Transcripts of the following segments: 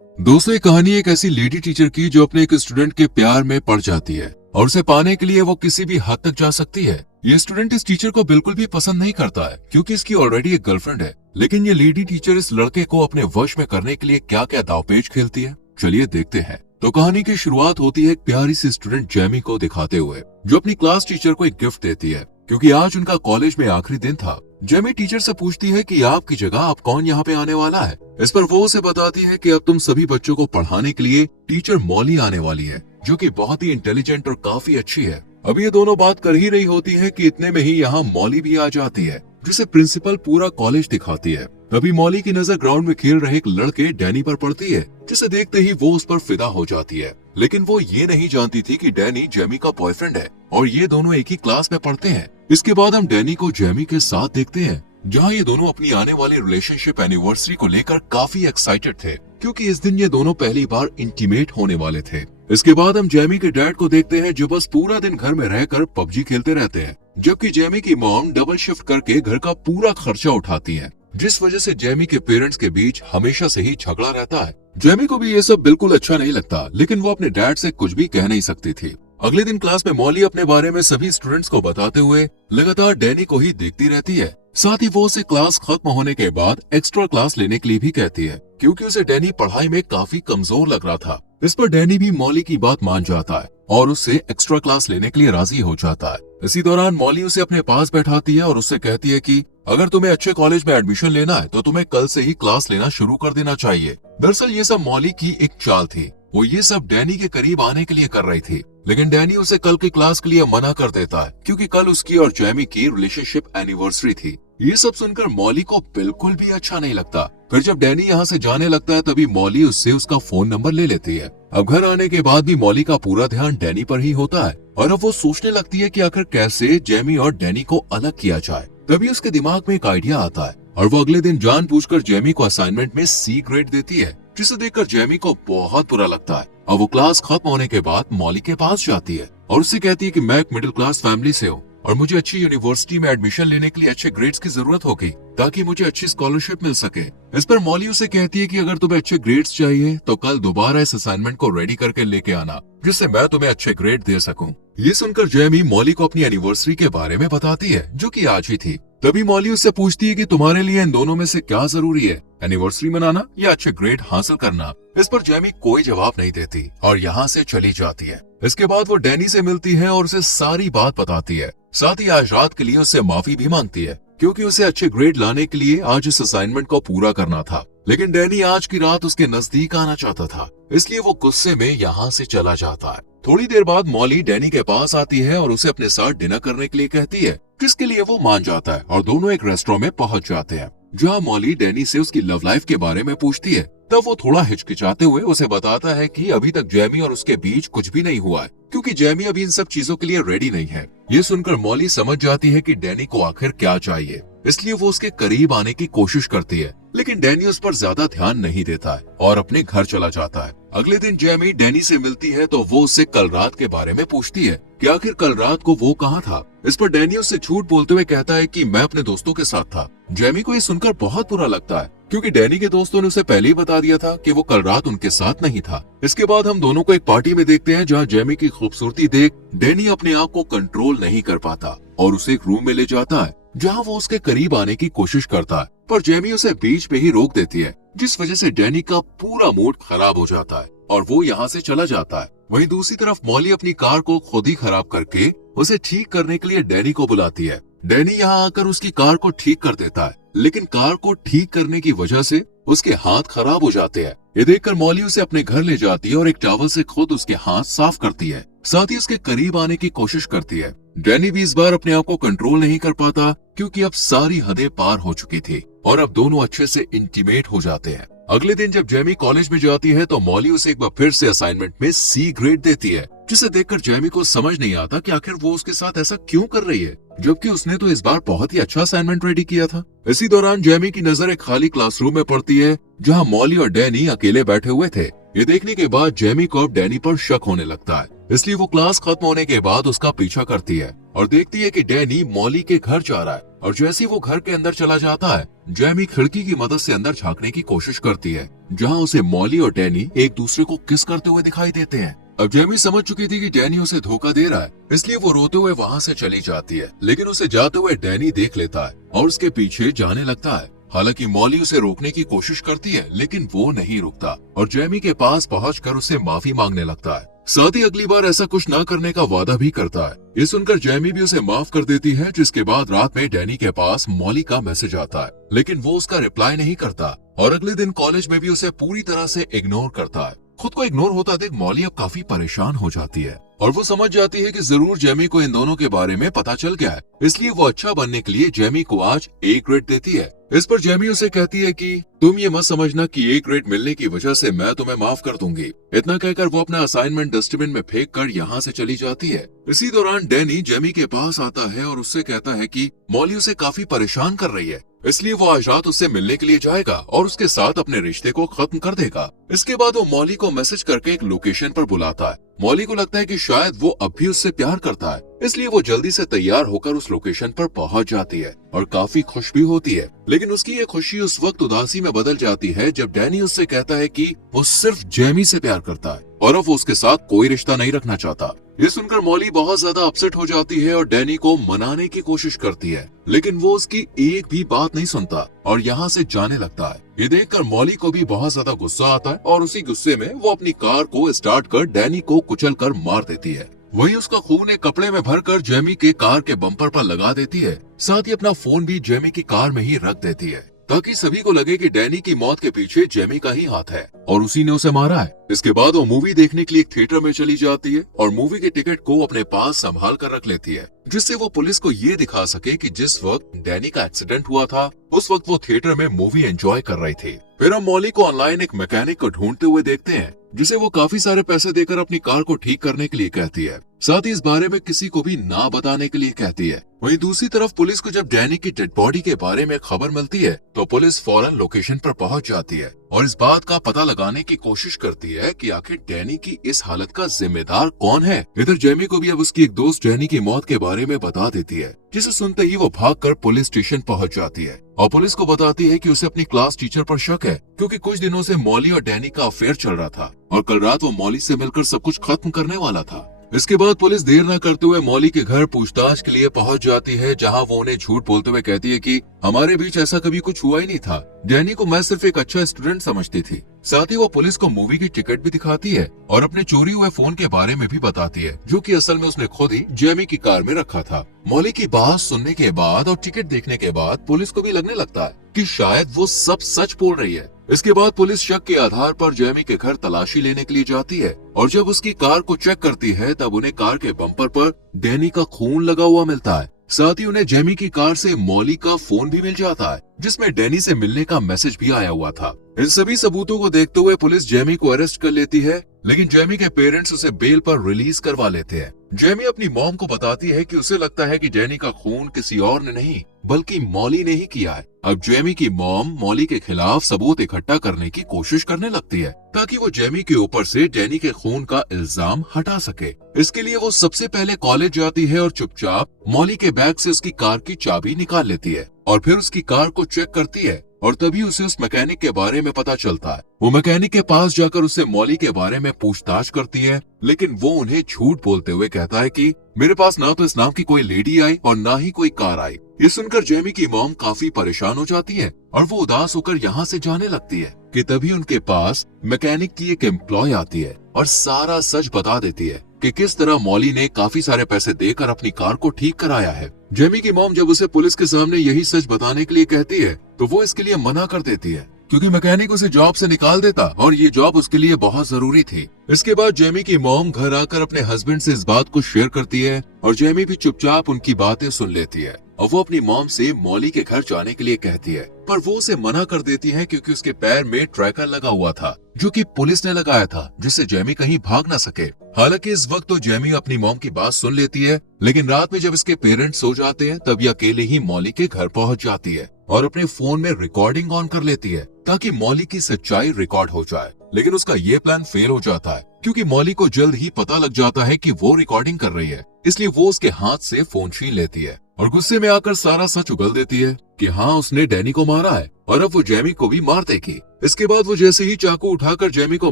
दोस्तों, ये कहानी एक ऐसी लेडी टीचर की जो अपने एक स्टूडेंट के प्यार में पड़ जाती है और उसे पाने के लिए वो किसी भी हद तक जा सकती है। ये स्टूडेंट इस टीचर को बिल्कुल भी पसंद नहीं करता है क्योंकि इसकी ऑलरेडी एक गर्लफ्रेंड है। लेकिन ये लेडी टीचर इस लड़के को अपने वश में करने के लिए क्या क्या दावपेच खेलती है, चलिए देखते हैं। तो कहानी की शुरुआत होती है एक प्यारी सी स्टूडेंट जेमी को दिखाते हुए, जो अपनी क्लास टीचर को एक गिफ्ट देती है क्योंकि आज उनका कॉलेज में आखिरी दिन था। जेमी टीचर से पूछती है कि आपकी जगह अब कौन यहाँ पे आने वाला है। इस पर वो उसे बताती है कि अब तुम सभी बच्चों को पढ़ाने के लिए टीचर मॉली आने वाली है, जो कि बहुत ही इंटेलिजेंट और काफी अच्छी है। अब ये दोनों बात कर ही रही होती है कि इतने में ही यहाँ मॉली भी आ जाती है, जिसे प्रिंसिपल पूरा कॉलेज दिखाती है। तभी मॉली की नजर ग्राउंड में खेल रहे एक लड़के डैनी पर पड़ती है, जिसे देखते ही वो उस पर फिदा हो जाती है। लेकिन वो ये नहीं जानती थी कि डैनी जेमी का बॉयफ्रेंड है और ये दोनों एक ही क्लास में पढ़ते हैं। इसके बाद हम डैनी को जेमी के साथ देखते हैं, जहाँ ये दोनों अपनी आने वाली रिलेशनशिप एनिवर्सरी को लेकर काफी एक्साइटेड थे क्योंकि इस दिन ये दोनों पहली बार इंटीमेट होने वाले थे। इसके बाद हम जेमी के डैड को देखते हैं, जो बस पूरा दिन घर में रहकर पबजी खेलते रहते हैं, जबकि जेमी की मॉम डबल शिफ्ट करके घर का पूरा खर्चा उठाती है, जिस वजह से जेमी के पेरेंट्स के बीच हमेशा से ही झगड़ा रहता है। जेमी को भी ये सब बिल्कुल अच्छा नहीं लगता, लेकिन वो अपने डैड से कुछ भी कह नहीं सकती थी। अगले दिन क्लास में मॉली अपने बारे में सभी स्टूडेंट्स को बताते हुए लगातार डैनी को ही देखती रहती है। साथ ही वो उसे क्लास खत्म होने के बाद एक्स्ट्रा क्लास लेने के लिए भी कहती है क्योंकि उसे डैनी पढ़ाई में काफी कमजोर लग रहा था। इस पर डैनी भी मॉली की बात मान जाता है और उससे एक्स्ट्रा क्लास लेने के लिए राजी हो जाता है। इसी दौरान मॉली उसे अपने पास बैठाती है और उससे कहती है कि अगर तुम्हें अच्छे कॉलेज में एडमिशन लेना है तो तुम्हें कल से ही क्लास लेना शुरू कर देना चाहिए। दरअसल ये सब मॉली की एक चाल थी। वो ये सब डैनी के करीब आने के लिए कर रही थी, लेकिन डैनी उसे कल की क्लास के लिए मना कर देता है क्योंकि कल उसकी और जेमी की रिलेशनशिप एनिवर्सरी थी। ये सब सुनकर मॉली को बिल्कुल भी अच्छा नहीं लगता। फिर जब डैनी यहाँ से जाने लगता है तभी मॉली उससे उसका फोन नंबर ले लेती है। अब घर आने के बाद भी मॉली का पूरा ध्यान डैनी पर ही होता है और अब वो सोचने लगती है कि आखिर कैसे जेमी और डैनी को अलग किया जाए। तभी उसके दिमाग में एक आइडिया आता है और वो अगले दिन जानबूझकर जेमी को असाइनमेंट में सी ग्रेड देती है, जिसे देखकर जेमी को बहुत बुरा लगता है। अब वो क्लास खत्म होने के बाद मॉली के पास जाती है और उससे कहती है कि मैं एक मिडिल क्लास फैमिली से हूँ और मुझे अच्छी यूनिवर्सिटी में एडमिशन लेने के लिए अच्छे ग्रेड्स की जरूरत होगी ताकि मुझे अच्छी स्कॉलरशिप मिल सके। इस पर मॉली उसे कहती है कि अगर तुम्हें अच्छे ग्रेड्स चाहिए तो कल दोबारा इस असाइनमेंट को रेडी करके लेके आना, जिससे मैं तुम्हें अच्छे ग्रेड दे सकूं। ये सुनकर जेमी मॉली को अपनी एनिवर्सरी के बारे में बताती है, जो कि आज ही थी। तभी मॉली उससे पूछती है कि तुम्हारे लिए इन दोनों में से क्या जरूरी है, एनिवर्सरी मनाना या अच्छे ग्रेड हासिल करना। इस पर जेमी कोई जवाब नहीं देती और यहाँ से चली जाती है। इसके बाद वो डैनी से मिलती है और उसे सारी बात बताती है। साथ ही आज रात के लिए उससे माफी भी मांगती है क्योंकि उसे अच्छे ग्रेड लाने के लिए आज इस असाइनमेंट को पूरा करना था। लेकिन डैनी आज की रात उसके नजदीक आना चाहता था, इसलिए वो गुस्से में यहाँ से चला जाता है। थोड़ी देर बाद मॉली डैनी के पास आती है और उसे अपने साथ डिनर करने के लिए कहती है, जिसके लिए वो मान जाता है और दोनों एक रेस्टोरेंट में पहुंच जाते हैं, जहाँ मॉली डैनी से उसकी लव लाइफ के बारे में पूछती है। तब वो थोड़ा हिचकिचाते हुए उसे बताता है कि अभी तक जेमी और उसके बीच कुछ भी नहीं हुआ है क्योंकि जेमी अभी इन सब चीजों के लिए रेडी नहीं है। ये सुनकर मॉली समझ जाती है कि डैनी को आखिर क्या चाहिए, इसलिए वो उसके करीब आने की कोशिश करती है, लेकिन डैनी उस पर ज्यादा ध्यान नहीं देता है और अपने घर चला जाता है। अगले दिन जेमी डैनी से मिलती है तो वो उससे कल रात के बारे में पूछती है कि आखिर कल रात को वो कहाँ था। इस पर डैनी उससे झूठ बोलते हुए कहता है कि मैं अपने दोस्तों के साथ था। जेमी को ये सुनकर बहुत बुरा लगता है क्योंकि डैनी के दोस्तों ने उसे पहले ही बता दिया था कि वो कल रात उनके साथ नहीं था। इसके बाद हम दोनों को एक पार्टी में देखते हैं, जहाँ जेमी की खूबसूरती देख डैनी अपने आप को कंट्रोल नहीं कर पाता और उसे एक रूम में ले जाता है, जहाँ वो उसके करीब आने की कोशिश करता है, पर जेमी उसे बीच पे ही रोक देती है, जिस वजह से डैनी का पूरा मूड खराब हो जाता है और वो यहाँ से चला जाता है। वहीं दूसरी तरफ मॉली अपनी कार को खुद ही खराब करके उसे ठीक करने के लिए डैनी को बुलाती है। डैनी यहाँ आकर उसकी कार को ठीक कर देता है, लेकिन कार को ठीक करने की वजह से उसके हाथ खराब हो जाते हैं। ये देखकर मॉली उसे अपने घर ले जाती है और एक टॉवल से खुद उसके हाथ साफ करती है, साथ ही उसके करीब आने की कोशिश करती है। डैनी भी इस बार अपने आप को कंट्रोल नहीं कर पाता क्योंकि अब सारी हदें पार हो चुकी थी और अब दोनों अच्छे से इंटीमेट हो जाते हैं। अगले दिन जब जेमी कॉलेज में जाती है तो मॉली उसे एक बार फिर से असाइनमेंट में सी ग्रेड देती है, जिसे देखकर जेमी को समझ नहीं आता कि आखिर वो उसके साथ ऐसा क्यों कर रही है, जबकि उसने तो इस बार बहुत ही अच्छा असाइनमेंट रेडी किया था। इसी दौरान जेमी की नजर एक खाली क्लासरूम में पड़ती है, जहाँ मॉली और डैनी अकेले बैठे हुए थे। ये देखने के बाद जेमी को अब डैनी पर शक होने लगता है इसलिए वो क्लास खत्म होने के बाद उसका पीछा करती है और देखती है कि डैनी मॉली के घर जा रहा है। और जैसे ही वो घर के अंदर चला जाता है, जेमी खिड़की की मदद से अंदर झांकने की कोशिश करती है, जहाँ उसे मॉली और डैनी एक दूसरे को किस करते हुए दिखाई देते हैं। अब जेमी समझ चुकी थी कि डैनी उसे धोखा दे रहा है, इसलिए वो रोते हुए वहाँ से चली जाती है। लेकिन उसे जाते हुए डैनी देख लेता है और उसके पीछे जाने लगता है। हालांकि मॉली उसे रोकने की कोशिश करती है, लेकिन वो नहीं रुकता और जेमी के पास पहुंचकर उससे माफी मांगने लगता है। साथ ही अगली बार ऐसा कुछ न करने का वादा भी करता है। ये सुनकर जेमी भी उसे माफ कर देती है, जिसके बाद रात में डैनी के पास मॉली का मैसेज आता है, लेकिन वो उसका रिप्लाई नहीं करता और अगले दिन कॉलेज में भी उसे पूरी तरह से इग्नोर करता है। खुद को इग्नोर होता देख मॉली अब काफी परेशान हो जाती है और वो समझ जाती है कि जरूर जेमी को इन दोनों के बारे में पता चल गया है, इसलिए वो अच्छा बनने के लिए जेमी को आज A ग्रेड देती है। इस पर जेमी उसे कहती है कि तुम ये मत समझना कि A ग्रेड मिलने की वजह से मैं तुम्हें माफ कर दूंगी। इतना कहकर वो अपना असाइनमेंट डस्टबिन में फेंक कर यहाँ से चली जाती है। इसी दौरान डैनी जेमी के पास आता है और उससे कहता है कि मॉली उसे काफी परेशान कर रही है, इसलिए वो आज रात उससे मिलने के लिए जाएगा और उसके साथ अपने रिश्ते को खत्म कर देगा। इसके बाद वो मॉली को मैसेज करके एक लोकेशन पर बुलाता है। मॉली को लगता है कि शायद वो अब भी उससे प्यार करता है, इसलिए वो जल्दी से तैयार होकर उस लोकेशन पर पहुंच जाती है और काफी खुश भी होती है। लेकिन उसकी ये खुशी उस वक्त उदासी में बदल जाती है जब डैनी उससे कहता है कि वो सिर्फ जेमी से प्यार करता है और अब वो उसके साथ कोई रिश्ता नहीं रखना चाहता। ये सुनकर मॉली बहुत ज्यादा अपसेट हो जाती है और डैनी को मनाने की कोशिश करती है, लेकिन वो उसकी एक भी बात नहीं सुनता और यहाँ से जाने लगता है। ये देखकर मॉली को भी बहुत ज्यादा गुस्सा आता है और उसी गुस्से में वो अपनी कार को स्टार्ट कर डैनी को कुचलकर मार देती है। वहीं उसका खून एक कपड़े में भरकर जेमी के कार के बम्पर पर लगा देती है। साथ ही अपना फोन भी जेमी की कार में ही रख देती है, ताकि सभी को लगे कि डैनी की मौत के पीछे जेमी का ही हाथ है और उसी ने उसे मारा है। इसके बाद वो मूवी देखने के लिए एक थिएटर में चली जाती है और मूवी के टिकट को अपने पास संभाल कर रख लेती है, जिससे वो पुलिस को ये दिखा सके कि जिस वक्त डैनी का एक्सीडेंट हुआ था उस वक्त वो थिएटर में मूवी एंजॉय कर रही थी। फिर हम मॉली को ऑनलाइन एक मैकेनिक को ढूंढते हुए देखते हैं, जिसे वो काफी सारे पैसे देकर अपनी कार को ठीक करने के लिए कहती है। साथ ही इस बारे में किसी को भी ना बताने के लिए कहती है। वहीं दूसरी तरफ पुलिस को जब डैनी की डेड बॉडी के बारे में खबर मिलती है तो पुलिस फौरन लोकेशन पर पहुंच जाती है और इस बात का पता लगाने की कोशिश करती है कि आखिर डैनी की इस हालत का जिम्मेदार कौन है। इधर जेमी को भी अब उसकी एक दोस्त डैनी की मौत के बारे में बता देती है, जिसे सुनते ही वो भागकर पुलिस स्टेशन पहुंच जाती है और पुलिस को बताती है कि उसे अपनी क्लास टीचर पर शक है, क्योंकि कुछ दिनों से मॉली और डैनी का अफेयर चल रहा था और कल रात वो मॉली से मिलकर सब कुछ खत्म करने वाला था। इसके बाद पुलिस देर न करते हुए मॉली के घर पूछताछ के लिए पहुंच जाती है, जहां वो उन्हें झूठ बोलते हुए कहती है कि हमारे बीच ऐसा कभी कुछ हुआ ही नहीं था, डैनी को मैं सिर्फ एक अच्छा स्टूडेंट समझती थी। साथ ही वो पुलिस को मूवी की टिकट भी दिखाती है और अपने चोरी हुए फोन के बारे में भी बताती है, जो कि असल में उसने खुद ही जेमी की कार में रखा था। मॉली की बात सुनने के बाद और टिकट देखने के बाद पुलिस को भी लगने लगता है कि शायद वो सब सच बोल रही है। इसके बाद पुलिस शक के आधार पर जेमी के घर तलाशी लेने के लिए जाती है और जब उसकी कार को चेक करती है तब उन्हें कार के बम्पर पर डैनी का खून लगा हुआ मिलता है। साथ ही उन्हें जेमी की कार से मॉली का फोन भी मिल जाता है, जिसमें डैनी से मिलने का मैसेज भी आया हुआ था। इन सभी सबूतों को देखते हुए पुलिस जेमी को अरेस्ट कर लेती है, लेकिन जेमी के पेरेंट्स उसे बेल पर रिलीज करवा लेते हैं। जेमी अपनी मॉम को बताती है कि उसे लगता है कि डैनी का खून किसी और ने नहीं बल्कि मॉली ने ही किया है। अब जेमी की मॉम मॉली के खिलाफ सबूत इकट्ठा करने की कोशिश करने लगती है, ताकि वो जेमी के ऊपर से डैनी के खून का इल्जाम हटा सके। इसके लिए वो सबसे पहले कॉलेज जाती है और चुपचाप मॉली के बैग से उसकी कार की चाबी निकाल लेती है और फिर उसकी कार को चेक करती है और तभी उसे उस मैकेनिक के बारे में पता चलता है। वो मैकेनिक के पास जाकर उससे मॉली के बारे में पूछताछ करती है, लेकिन वो उन्हें झूठ बोलते हुए कहता है कि मेरे पास ना तो इस नाम की कोई लेडी आई और ना ही कोई कार आई। ये सुनकर जेमी की मॉम काफी परेशान हो जाती है और वो उदास होकर यहाँ से जाने लगती है कि तभी उनके पास मैकेनिक की एक एम्प्लॉय आती है और सारा सच बता देती है कि किस तरह मॉली ने काफी सारे पैसे देकर अपनी कार को ठीक कराया है। जेमी की मॉम जब उसे पुलिस के सामने यही सच बताने के लिए कहती है तो वो इसके लिए मना कर देती है, क्योंकि मैकेनिक उसे जॉब से निकाल देता और ये जॉब उसके लिए बहुत जरूरी थी। इसके बाद जेमी की मॉम घर आकर अपने हस्बैंड से इस बात को शेयर करती है और जेमी भी चुपचाप उनकी बातें सुन लेती है और वो अपनी मॉम से मॉली के घर जाने के लिए कहती है, पर वो उसे मना कर देती है क्योंकि उसके पैर में ट्रैकर लगा हुआ था, जो कि पुलिस ने लगाया था, जिससे जेमी कहीं भाग ना सके। हालांकि इस वक्त तो जेमी अपनी मॉम की बात सुन लेती है, लेकिन रात में जब इसके पेरेंट्स सो जाते हैं तब ये अकेले ही मॉली के घर पहुंच जाती है और अपने फोन में रिकॉर्डिंग ऑन कर लेती है ताकि मॉली की सच्चाई रिकॉर्ड हो जाए। लेकिन उसका ये प्लान फेल हो जाता है क्योंकि मॉली को जल्द ही पता लग जाता है कि वो रिकॉर्डिंग कर रही है, इसलिए वो उसके हाथ से फोन छीन लेती है और गुस्से में आकर सारा सच उगल देती है कि हाँ उसने डैनी को मारा है और अब वो जेमी को भी मार देगी। इसके बाद वो जैसे ही चाकू उठाकर जेमी को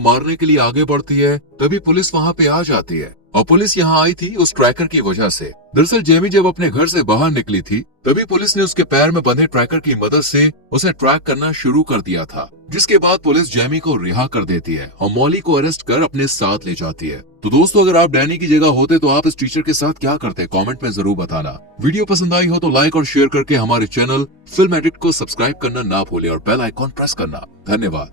मारने के लिए आगे बढ़ती है तभी पुलिस वहाँ पे आ जाती है और पुलिस यहाँ आई थी उस ट्रैकर की वजह से। दरअसल जेमी जब अपने घर से बाहर निकली थी तभी पुलिस ने उसके पैर में बंधे ट्रैकर की मदद से उसे ट्रैक करना शुरू कर दिया था, जिसके बाद पुलिस जेमी को रिहा कर देती है और मॉली को अरेस्ट कर अपने साथ ले जाती है। तो दोस्तों अगर आप डैनी की जगह होते तो आप इस टीचर के साथ क्या करते, कमेंट में जरूर बताना। वीडियो पसंद आई हो तो लाइक और शेयर करके हमारे चैनल फिल्म एडिट को सब्सक्राइब करना ना भूले और बेल आइकॉन प्रेस करना। धन्यवाद।